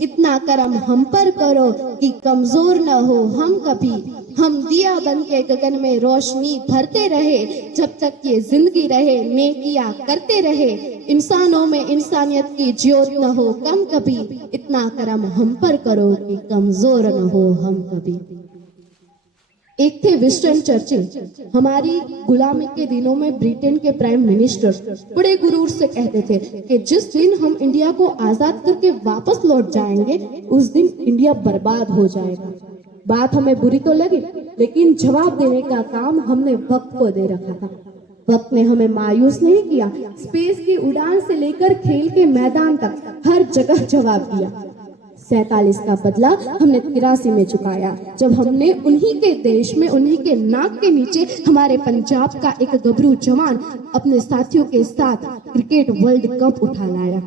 इतना करम हम पर करो कि कमजोर न हो हम कभी। हम दिया बन के गगन में रोशनी भरते रहे, जब तक ये जिंदगी रहे नेकियां करते रहे। इंसानों में इंसानियत की ज्योत न हो कम कभी, इतना करम हम पर करो कि कमजोर न हो हम कभी। एक थे विंस्टन चर्चिल, हमारी गुलामी के दिनों में ब्रिटेन के प्राइम मिनिस्टर, बड़े गुरूर से कहते थे कि जिस दिन हम इंडिया को आजाद करके वापस लौट जाएंगे उस दिन इंडिया बर्बाद हो जाएगा। बात हमें बुरी तो लगी, लेकिन जवाब देने का काम हमने वक्त को दे रखा था। वक्त ने हमें मायूस नहीं किया, स्पेस की उड़ान से लेकर खेल के मैदान तक हर जगह जवाब दिया। 47 का बदला हमने 83 में चुकाया, जब हमने उन्हीं के देश में उन्हीं के नाक के नीचे हमारे पंजाब का एक गबरू जवान अपने साथियों के साथ क्रिकेट वर्ल्ड कप उठा लाया।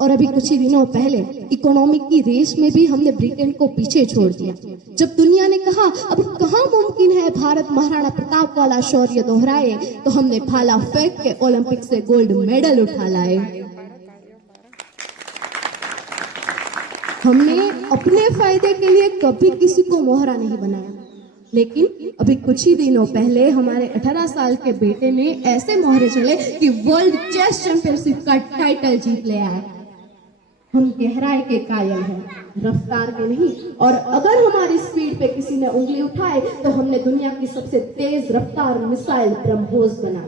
और अभी कुछ ही दिनों पहले इकोनॉमी की रेस में भी हमने ब्रिटेन को पीछे छोड़ दिया। जब दुनिया ने कहा अब कहाँ मुमकिन है भारत महाराणा प्रताप वाला शौर्य दोहराए, तो हमने भाला फेंक के ओलंपिक से गोल्ड मेडल उठा लाए। हमने अपने फायदे के लिए कभी किसी को मोहरा नहीं बनाया, लेकिन अभी कुछ ही दिनों पहले हमारे 18 साल के बेटे ने ऐसे मोहरे चले कि वर्ल्ड चेस चैंपियनशिप का टाइटल जीत ले आया। हम गहराई के कायल हैं, रफ्तार के नहीं। और अगर हमारी स्पीड पे किसी ने उंगली उठाए तो हमने दुनिया की सबसे तेज रफ्तार मिसाइल ब्रह्मोस बना।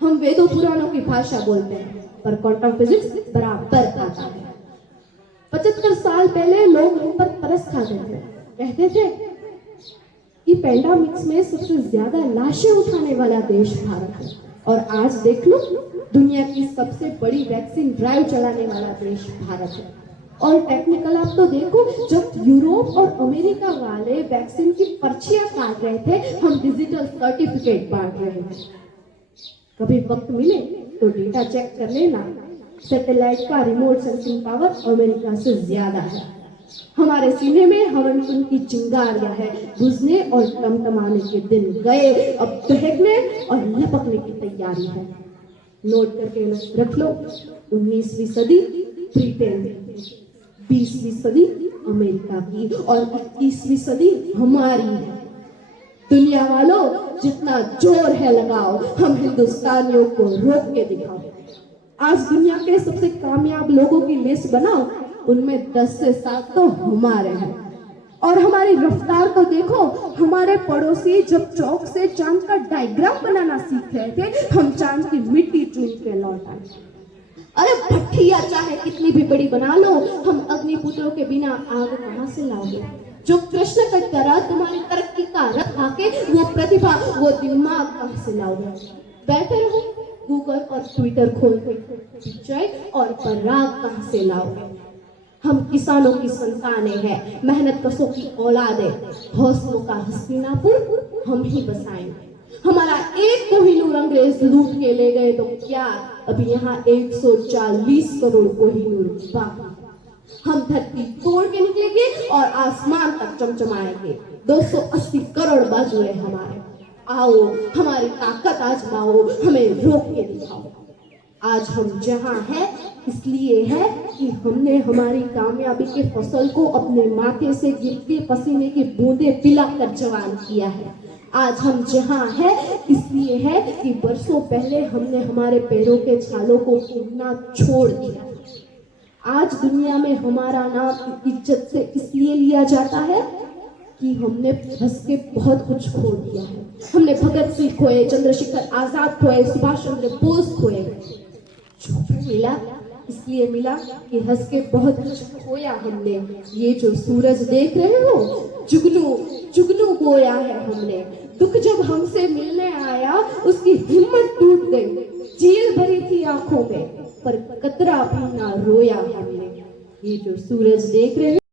हम वेदों पुराणों की भाषा बोलते हैं, पर क्वांटम फिजिक्स बराबर आता है। 75 साल पहले लोग हम पर तरस खाते थे, कहते थे कि पैंडेमिक्स में सबसे ज्यादा लाशें उठाने वाला देश भारत है। और आज देख लो, दुनिया की सबसे बड़ी वैक्सीन ड्राइव चलाने वाला देश भारत है। और टेक्निकल आप तो देखो, जब यूरोप और अमेरिका वाले वैक्सीन की पर्चियां काट रहे थे, हम डिजिटल सर्टिफिकेट बांट रहे थे। कभी वक्त मिले तो डेटा चेक कर लेना, सैटेलाइट का रिमोट सेंसिंग पावर अमेरिका से ज्यादा है। हमारे सीने में हवन कुंड की चिंगारियां है, बुझने और टमटमाने के दिन गए, अब दहकने और लपकने की तैयारी है। नोट करके रख लो, 19वीं सदी ब्रिटेन, 20वीं सदी अमेरिका की और 21वीं सदी हमारी है। दुनिया वालों, जितना जोर है लगाओ, हम हिंदुस्तानियों को रोक के दिखाओ। आज दुनिया के सबसे कामयाब लोगों की लिस्ट बनाओ, उनमें 10 से 7 तो हमारे हैं। और हमारी रफ्तार तो देखो, हमारे पड़ोसी जब चौक से चांद का डायग्राम बनाना सीख रहे थे, हम चांद की मिट्टी चुन के लौट आए। अरे भट्टिया चाहे कितनी भी बड़ी बना लो, हम अग्निपुत्रों के बिना आग कहां से लाओगे। जो कृष्ण की तरह तुम्हारी तरक्की का रथ आके, वो प्रतिभा वो दिमाग कहां से लाओगे। बैठे रहो गूगल और ट्विटर खोल के, और पराग कहां से लाओगे। हम किसानों की संतानें हैं, मेहनत कशों की औलादें, हौसलों का हस्तिनापुर हम ही बसाएंगे। हमारा एक कोहिनूर अंग्रेज लूट के ले गए तो क्या, अभी यहाँ 140 करोड़ कोहिनूर बाकी। हम धरती तोड़ के निकलेंगे और आसमान तक चमचमाएंगे। 280 करोड़ बाजुए हमारे। आओ हमारी ताकत आजमाओ, हमें रोक के दिखाओ। आज हम जहां हैं इसलिए है कि हमने हमारी कामयाबी के फसल को अपने माथे से गिरते पसीने की बूंदें पिलाकर जवान किया है। आज हम जहां हैं इसलिए है कि बरसों पहले हमने हमारे पैरों के छालों को चूमना छोड़ दिया। आज दुनिया में हमारा नाम इज्जत से इसलिए लिया जाता है कि हमने हंस के बहुत कुछ खो दिया है। हमने भगत सिंह खोए, चंद्रशेखर आजाद खोए, सुभाष चंद्र बोस खोए। मिला इसलिए मिला कि हंस के बहुत कुछ खोया हमने। ये जो सूरज देख रहे हो, जुगनू जुगनू बोया है हमने। दुख जब हमसे मिलने आया, उसकी हिम्मत टूट गई। झील भरी थी आंखों में, पर कतरा भी ना रोया हमने। ये जो सूरज देख रहे